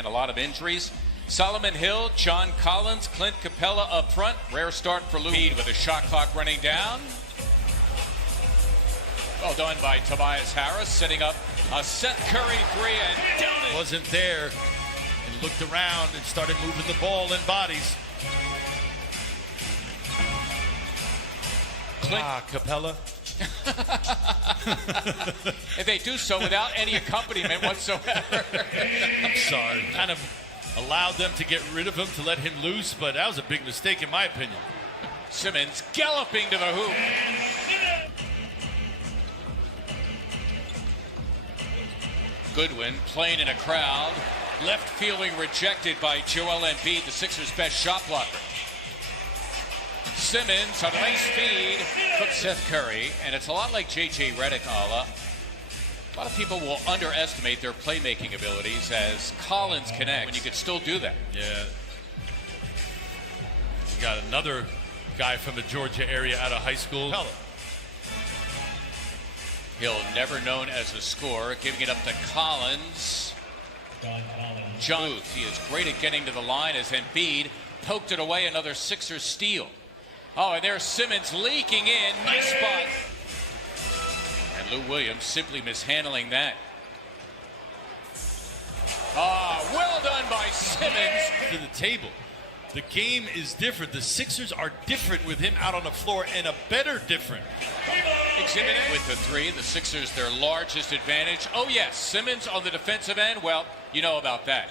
Again, a lot of injuries. Solomon Hill, John Collins, Clint Capella up front. Rare start for Lou with a shot clock running down. Well done by Tobias Harris, setting up a Seth Curry three and down it. Wasn't there and looked around and started moving the ball in bodies. Capella. If they do so without any accompaniment whatsoever. I'm sorry. Kind of allowed them to get rid of him to let him loose, but that was a big mistake in my opinion. Simmons galloping to the hoop. Goodwin playing in a crowd. Left fielding rejected by Joel Embiid, the Sixers' best shot blocker. Simmons on a nice feed from Seth Curry, and it's a lot like J.J. Redick, a lot of people will underestimate their playmaking abilities as Collins connects, when you could still do that. Yeah. You got another guy from the Georgia area out of high school. Hill, never known as a scorer, giving it up to Collins. John Booth, he is great at getting to the line as Embiid poked it away, another Sixers steal. Oh, and there's Simmons leaking in. Nice spot. And Lou Williams simply mishandling that. Well done by Simmons. To the table. The game is different. The Sixers are different with him out on the floor, and a better different. Exhibit A with the three. The Sixers, their largest advantage. Oh, yes, Simmons on the defensive end. Well, you know about that.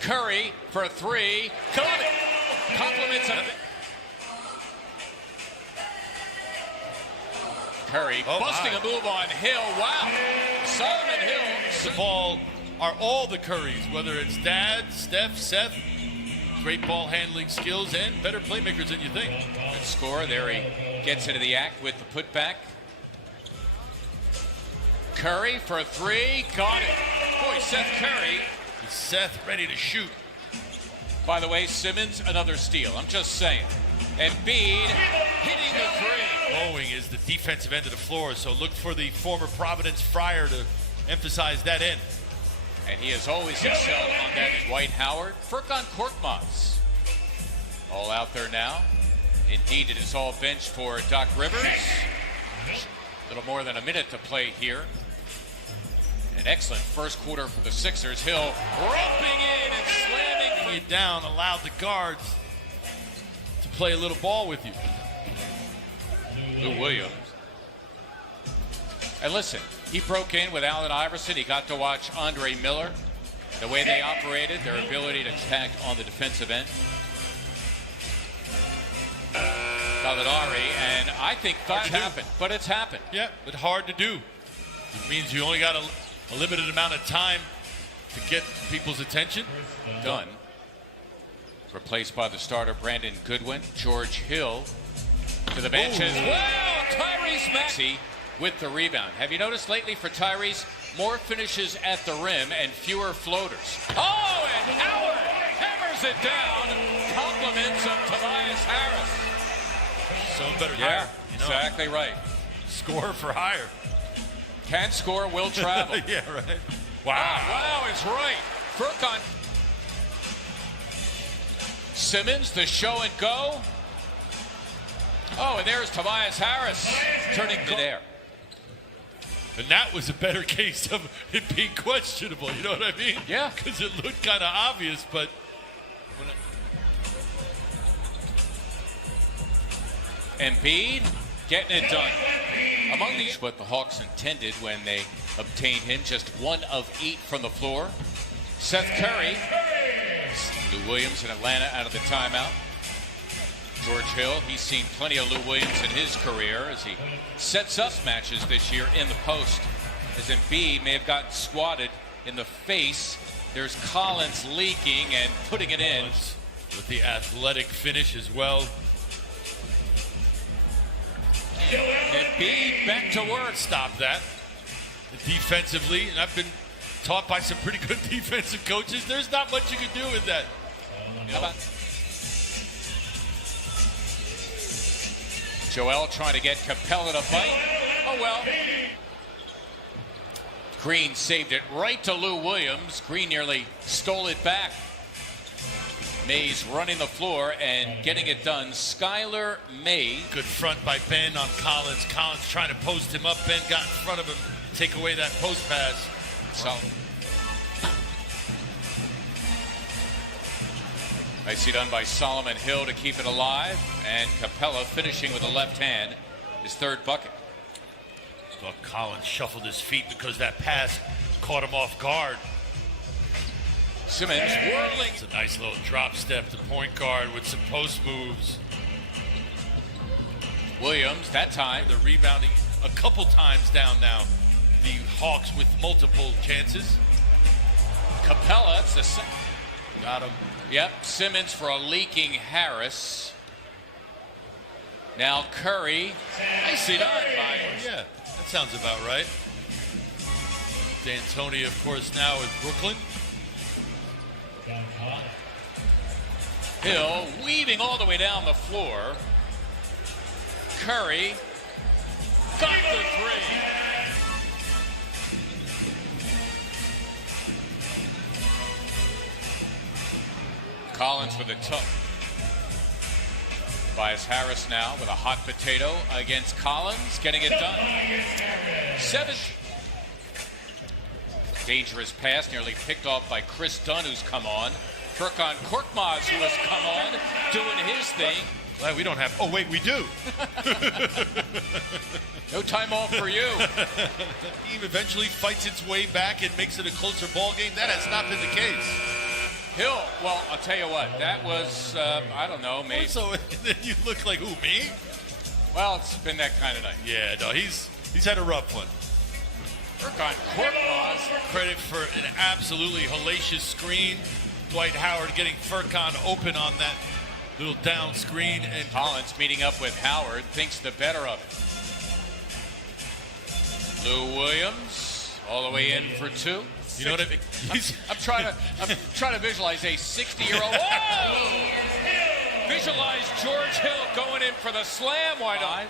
Curry for a three. Got it. Compliments of it. Curry busting a move on Hill. Wow. Solomon Hill. The ball are all the Currys, whether it's Dad, Steph, Seth. Great ball handling skills and better playmakers than you think. Good score. There he gets into the act with the putback. Curry for a three. Got it. Boy, Seth Curry. Is Seth ready to shoot? By the way, Simmons, another steal. I'm just saying. Embiid hitting the three. Owing is the defensive end of the floor, so look for the former Providence Friar to emphasize that end. And he has always excelled on that. Dwight Howard, Furkan Korkmaz, all out there now. Indeed, it is all bench for Doc Rivers. A little more than a minute to play here. An excellent first quarter for the Sixers. Hill roping in and slamming you down, allowed the guards to play a little ball with you. Lou Williams. And listen, he broke in with Allen Iverson. He got to watch Andre Miller, the way they operated, their ability to attack on the defensive end. Gallinari, and I think that happened, but it's happened. Yeah, but hard to do. It means you only got a limited amount of time to get people's attention. Done. Replaced by the starter Brandon Goodwin. George Hill to the bench as well. Tyrese Maxey with the rebound. Have you noticed lately for Tyrese, more finishes at the rim and fewer floaters? Oh, and Howard hammers it down. Compliments of Tobias Harris. So better Yeah, hire, you know. exactly right. Score for hire. Can score, will travel. Yeah, right. Wow. Oh, wow, it's right. Furkan. Simmons, the show and go. Oh, and there's Tobias Harris turning midair. And that was a better case of it being questionable, you know what I mean? Yeah. Because it looked kind of obvious, but... Embiid getting it done. Among these, what the Hawks intended when they obtained him, just 1 of 8 from the floor. Seth Curry. Lou Williams in Atlanta out of the timeout. George Hill, he's seen plenty of Lou Williams in his career as he sets up matches this year in the post. As Embiid may have gotten swatted in the face. There's Collins leaking and putting it in. With the athletic finish as well. Embiid back to work. Stop that. Defensively, and I've been taught by some pretty good defensive coaches, there's not much you can do with that. How about Joel trying to get Capella to fight? Oh well. Green saved it right to Lou Williams. Green nearly stole it back. Mays running the floor and getting it done. Skylar Mays. Good front by Ben on Collins. Collins trying to post him up. Ben got in front of him. Take away that post pass. So nicely done by Solomon Hill to keep it alive. And Capella finishing with the left hand. His third bucket. Thought Collins shuffled his feet because that pass caught him off guard. Simmons whirling. It's a nice little drop step to point guard with some post moves. Williams, that time. They're rebounding a couple times down now. The Hawks with multiple chances. Capella, it's the second. Got him. Yep, Simmons for a leaking Harris. Now Curry. Nicely done by him. Yeah, that sounds about right. D'Antoni, of course, now with Brooklyn. Hill weaving all the way down the floor. Curry got the three. Collins with a tough. Tobias Harris now with a hot potato against Collins, getting it done. 7. Dangerous pass, nearly picked off by Chris Dunn, who's come on. Furkan Korkmaz, who has come on, doing his thing. Glad we don't have. Oh, wait, we do. No time off for you. The team eventually fights its way back and makes it a closer ball game. That has not been the case. Hill, well, I'll tell you what, that was, I don't know, maybe. So you look like, who, me? Well, it's been that kind of night. Yeah, no, he's had a rough one. Furkan Korkmaz. Credit for an absolutely hellacious screen. Dwight Howard getting Furkan open on that little down screen. And Collins meeting up with Howard, thinks the better of it. Lou Williams, all the way in for 2. You know what I mean? I'm trying to visualize a 60-year-old. Whoa! Visualize George Hill going in for the slam. Why not?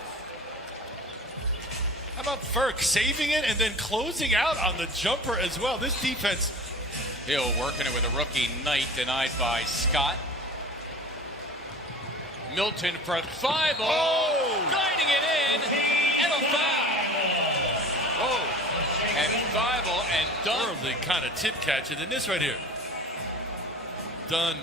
How about Furk saving it and then closing out on the jumper as well? This defense. Hill working it with a rookie Knight, denied by Scott. Milton for 5. Guiding it in, and a foul. Oh, and Thibault and Dunn. Early kind of tip catch, and then this right here. Dunn.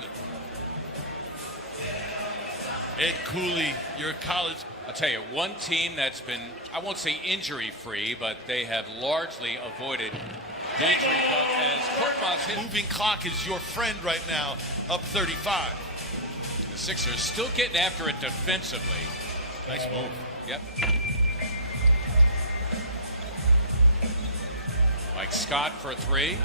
Ed Cooley, your college. I'll tell you, one team that's been, I won't say injury-free, but they have largely avoided the injury bug as Korkmaz hit. Moving clock is your friend right now, up 35. The Sixers still getting after it defensively. Nice move. Yep. Mike Scott for 3.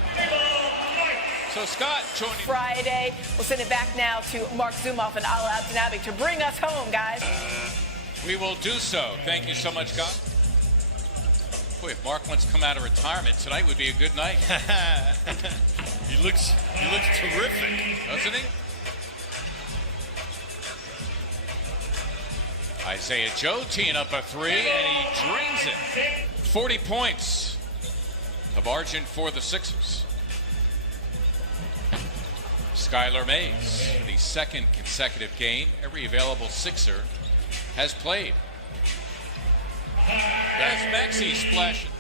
So Scott joining Friday. We'll send it back now to Mark Zumoff and Ala Abdinabi to bring us home, guys. We will do so. Thank you so much, Scott. Boy, if Mark wants to come out of retirement, tonight would be a good night. He looks terrific, doesn't he? Isaiah Joe teeing up a 3, and he drains it. 40 points of margin for the Sixers. Skylar Mays, the second consecutive game every available Sixer has played. That's Maxey splashing.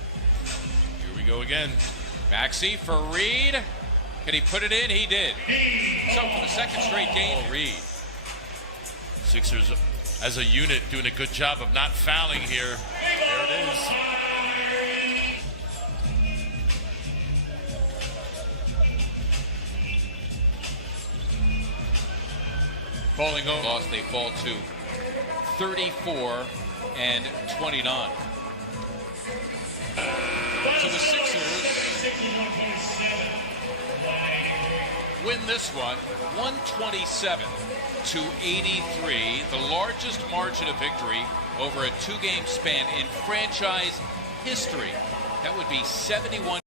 Here we go again. Maxey for Reed. Can he put it in? He did. So for the second straight game, Reed. Sixers as a unit doing a good job of not fouling here. There it is. Bowling over. Lost, they fall to 34 and 29. So the Sixers win this one 127 to 83, the largest margin of victory over a 2-game span in franchise history. That would be 71